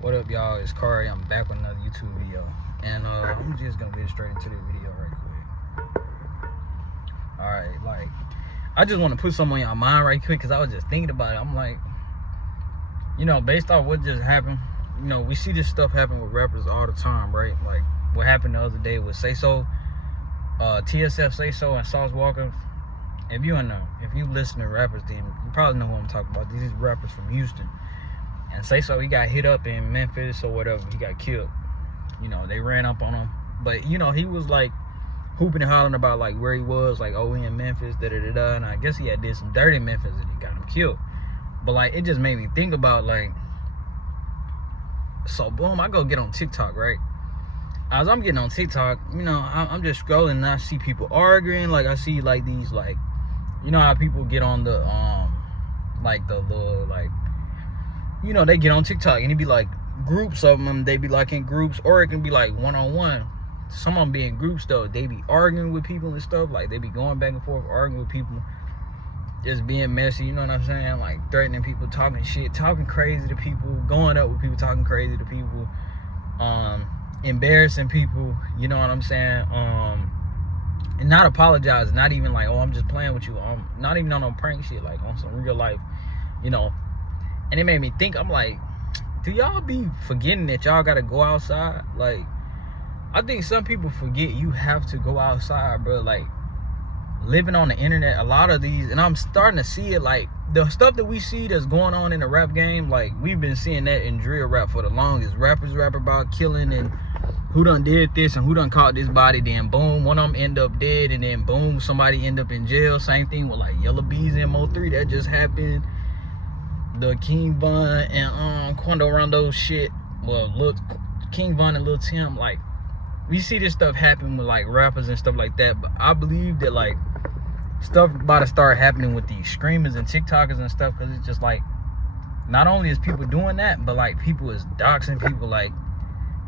What up, y'all? It's Kari. I'm back with another YouTube video, and I'm just gonna get straight into the video right quick. All right, like I just want to put something on your mind right quick because I was just thinking about it. I'm like, based off what just happened, we see this stuff happen with rappers all the time, right? Like what happened the other day with Say So, TSF Say So, and Sauce Walka. If you don't know, if you listen to rappers, then you probably know who I'm talking about. These rappers from Houston. And Say So, he got hit up in Memphis or whatever. He got killed. They ran up on him. But, he was like hooping and hollering about like where he was, like, oh, he in Memphis, da-da-da-da. And I guess he had did some dirt in Memphis and he got him killed. But like, it just made me think about like, so boom, I go get on TikTok, right? As I'm getting on TikTok, I'm just scrolling and I see people arguing. Like I see like these like, how people get on the like the little like, they get on TikTok and it be like groups of them. They be like in groups, or it can be like one-on-one. Some of them be in groups though. They be arguing with people and stuff. Like they be going back and forth, arguing with people, just being messy. You know what I'm saying? Like threatening people, talking shit, talking crazy to people, going up with people, talking crazy to people, embarrassing people. You know what I'm saying? And not apologizing. Not even like, oh, I'm just playing with you. Not even on no prank shit. Like on some real life, And it made me think, I'm like, do y'all be forgetting that y'all gotta go outside? Like, I think some people forget you have to go outside, bro. Like, living on the internet, a lot of these, and I'm starting to see it, like, the stuff that we see that's going on in the rap game, like, we've been seeing that in drill rap for the longest. Rappers rap about killing and who done did this and who done caught this body, then boom, one of them end up dead, and then boom, somebody end up in jail. Same thing with, like, Yella Bees and Mo3, that just happened. The King Von and Quando Rondo shit. Well, look, King Von and Lil Tim, like, we see this stuff happen with like rappers and stuff like that. But I believe that like stuff about to start happening with these streamers and TikTokers and stuff, because it's just like, not only is people doing that, but like people is doxing people. Like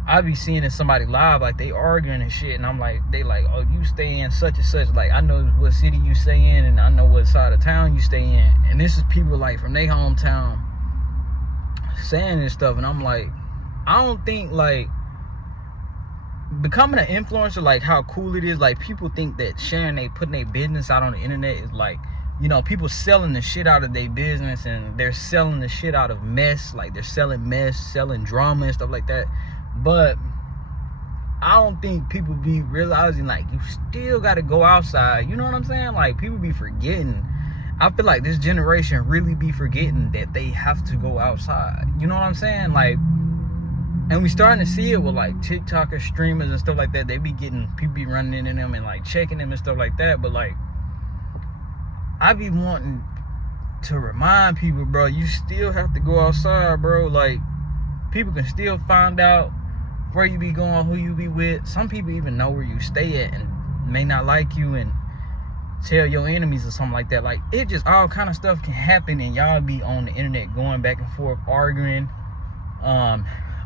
I be seeing in somebody live, like they arguing and shit, and I'm like, they like, oh, you stay in such and such. Like I know what city you stay in, and I know what side of town you stay in, and this is people like from their hometown saying this stuff, and I'm like, I don't think like becoming an influencer, like how cool it is. Like people think that putting their business out on the internet is like, people selling the shit out of their business, and they're selling the shit out of mess. Like they're selling mess, selling drama and stuff like that. But I don't think people be realizing like you still got to go outside. You know what I'm saying? Like people be forgetting. I feel like this generation really be forgetting that they have to go outside. You know what I'm saying? Like, and we starting to see it with like TikTokers, streamers and stuff like that. They be getting, people be running into them and like checking them and stuff like that. But like, I be wanting to remind people, bro, you still have to go outside, bro. Like people can still find out where you be going, who you be with. Some people even know where you stay at and may not like you and tell your enemies or something like that. Like it just, all kind of stuff can happen, and y'all be on the internet going back and forth, arguing,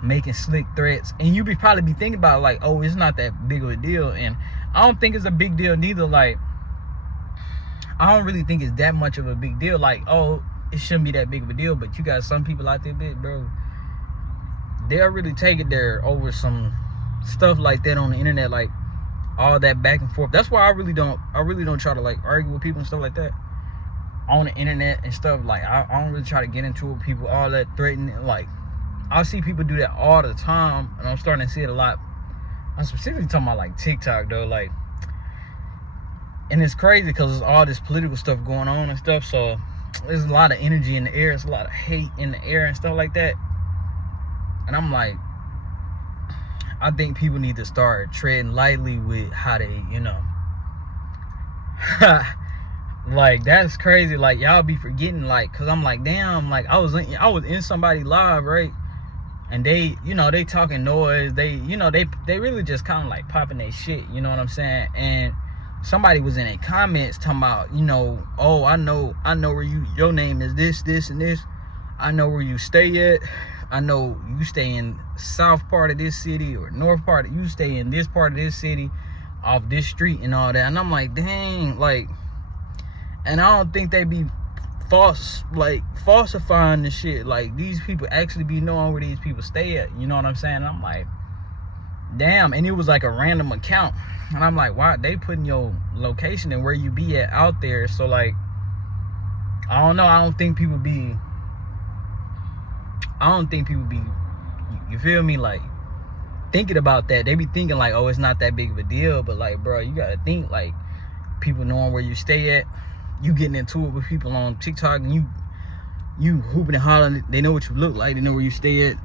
making slick threats, and you probably be thinking about it like, oh, it's not that big of a deal. And I don't think it's a big deal neither. Like I don't really think it's that much of a big deal. Like, oh, it shouldn't be that big of a deal. But you got some people out there, bro, they'll really take it there over some stuff like that on the internet, like all that back and forth. That's why I really don't try to like argue with people and stuff like that on the internet and stuff. Like I don't really try to get into it with people, all that threatening. Like I see people do that all the time, and I'm starting to see it a lot. I'm specifically talking about like TikTok though, like, and it's crazy because there's all this political stuff going on and stuff. So there's a lot of energy in the air, there's a lot of hate in the air and stuff like that. And I'm like, I think people need to start treading lightly with how they, like that's crazy. Like y'all be forgetting, like, cause I'm like, damn, like I was in somebody live, right? And they, they talking noise. They, they really just kind of like popping their shit. You know what I'm saying? And somebody was in their comments talking about, oh, I know where your name is this, this, and this. I know where you stay at. I know you stay in south part of this city or north part. You stay in this part of this city, off this street and all that. And I'm like, dang, like, and I don't think they be falsifying the shit. Like, these people actually be knowing where these people stay at. You know what I'm saying? And I'm like, damn. And it was like a random account. And I'm like, why they putting your location and where you be at out there? So like, I don't know. I don't think people be, you feel me? Like, thinking about that. They be thinking like, oh, it's not that big of a deal. But like, bro, you gotta think like, people knowing where you stay at, you getting into it with people on TikTok, and you hooping and hollering. They know what you look like. They know where you stay at.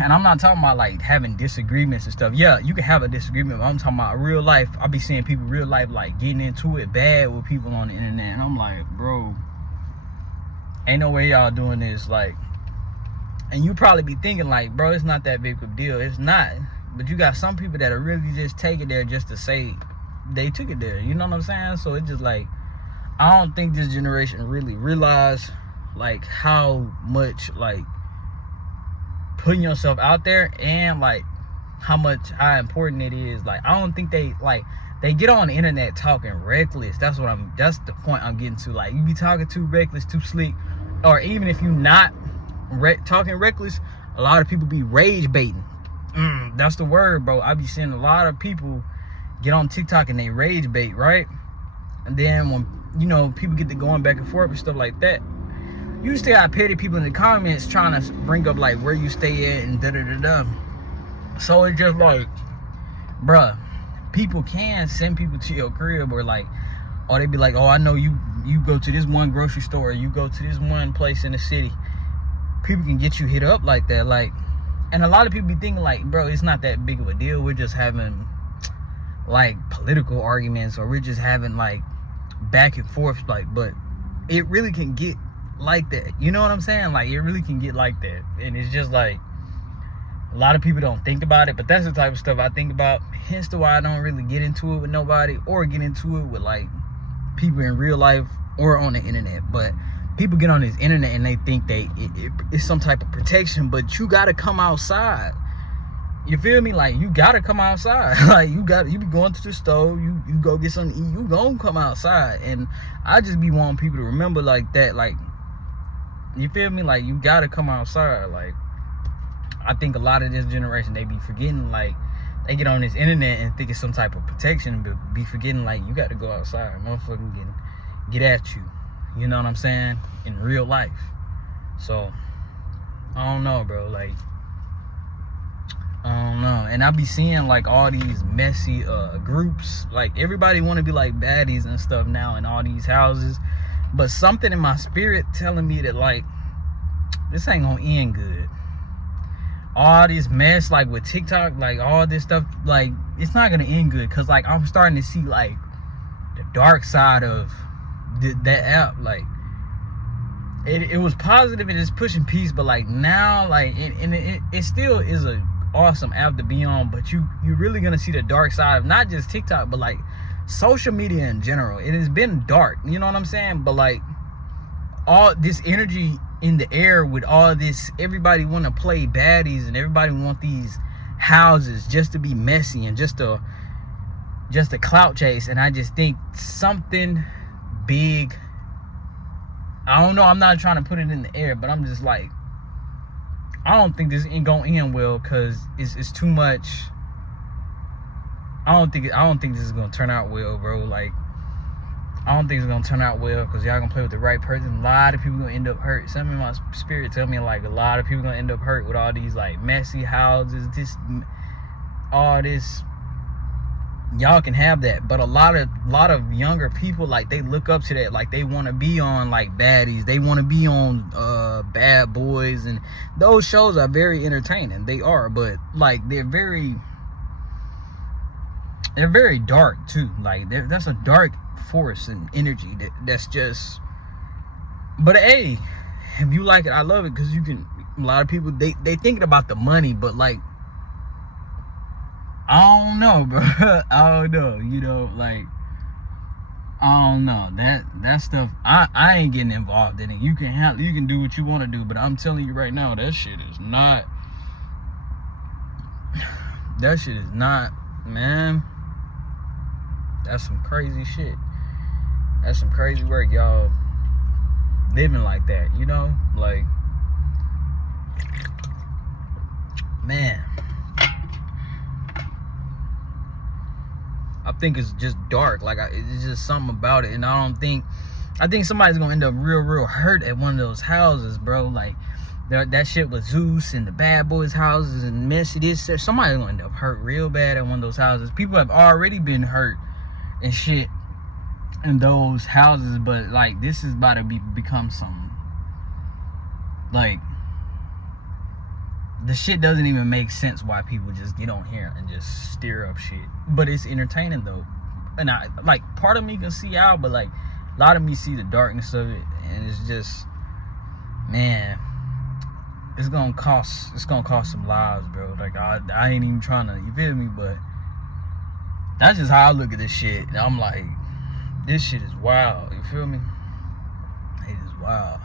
And I'm not talking about like having disagreements and stuff. Yeah, you can have a disagreement, but I'm talking about real life. I be seeing people real life like getting into it bad with people on the internet, and I'm like, bro, ain't no way y'all doing this. Like, and you probably be thinking like, bro, it's not that big of a deal. It's not. But you got some people that are really just take it there just to say they took it there. You know what I'm saying? So it's just like, I don't think this generation really realize like how much like putting yourself out there, and like how important it is. Like, I don't think they get on the internet talking reckless. That's the point I'm getting to. Like, you be talking too reckless, too slick, or even if you not talking reckless, a lot of people be rage baiting. That's the word, bro. I be seeing a lot of people get on TikTok and they rage bait, right? And then when, you know, people get to going back and forth and stuff like that, you still got petty people in the comments trying to bring up like where you stay at and da-da-da-da. So it's just like, bruh, people can send people to your crib, or like, or they be like, oh, I know you go to this one grocery store, or you go to this one place in the city. People can get you hit up like that. Like, and a lot of people be thinking like, bro, it's not that big of a deal. We're just having like political arguments, or we're just having like back and forth. Like, but it really can get like that. You know what I'm saying? Like, it really can get like that. And it's just like, a lot of people don't think about it, but that's the type of stuff I think about. Hence to why I don't really get into it with nobody, or get into it with like people in real life or on the internet. But people get on this internet and they think it's some type of protection, but you gotta come outside. You feel me? Like, you gotta come outside. Like, you be going to the store, you go get something to eat, you gonna come outside. And I just be wanting people to remember like that. Like, you feel me? Like, you gotta come outside. Like, I think a lot of this generation, they be forgetting, like, they get on this internet and think it's some type of protection, but be forgetting like, you got to go outside, motherfucking get at you. You know what I'm saying? In real life. So, I don't know, bro. Like, I don't know. And I be seeing like all these messy groups. Like, everybody want to be like baddies and stuff now in all these houses. But something in my spirit telling me that like, this ain't gonna end good. All this mess, like with TikTok, like all this stuff, like, it's not gonna end good. Cause like, I'm starting to see like the dark side of that app. Like, it was positive and it's pushing peace, but like now, like, it still is a awesome app to be on, but you're really gonna see the dark side of not just TikTok, but like social media in general. It has been dark, you know what I'm saying? But like, all this energy in the air with all this, everybody want to play baddies, and everybody want these houses just to be messy and just a clout chase. And I just think something big, I don't know, I'm not trying to put it in the air, but I'm just like, I don't think this ain't gonna end well, because it's too much. I don't think this is gonna turn out well, bro. Like, I don't think it's gonna turn out well, because y'all gonna play with the right person. A lot of people gonna end up hurt. Something in my spirit tell me like a lot of people gonna end up hurt with all these like messy houses, all this. Y'all can have that, but a lot of younger people, like, they look up to that. Like, they want to be on like baddies, they want to be on Bad Boys, and those shows are very entertaining. They are, but like, they're very dark too. Like, that's a dark force and energy that's just, but hey, if you like it, I love it, because you can, a lot of people, they thinking about the money, but like, I don't know, bro. I don't know, you know, like, I don't know, that stuff, I ain't getting involved in it. You can do what you want to do, but I'm telling you right now, that shit is not, man, that's some crazy shit. That's some crazy work, y'all. living like that, you know? Like, man, I think it's just dark. Like, it's just something about it. And I think somebody's gonna end up real hurt at one of those houses, bro. Like, that shit with Zeus and the Bad Boys houses and Messi, this, somebody's gonna end up hurt real bad at one of those houses. People have already been hurt and shit in those houses, but like, this is about to become something. Like, the shit doesn't even make sense why people just get on here and just stir up shit. But it's entertaining though. And I, like, part of me can see out, but like, a lot of me see the darkness of it. And it's just, man, it's gonna cost some lives, bro. Like, I ain't even trying to, you feel me? But that's just how I look at this shit. And I'm like, this shit is wild, you feel me? It is wild.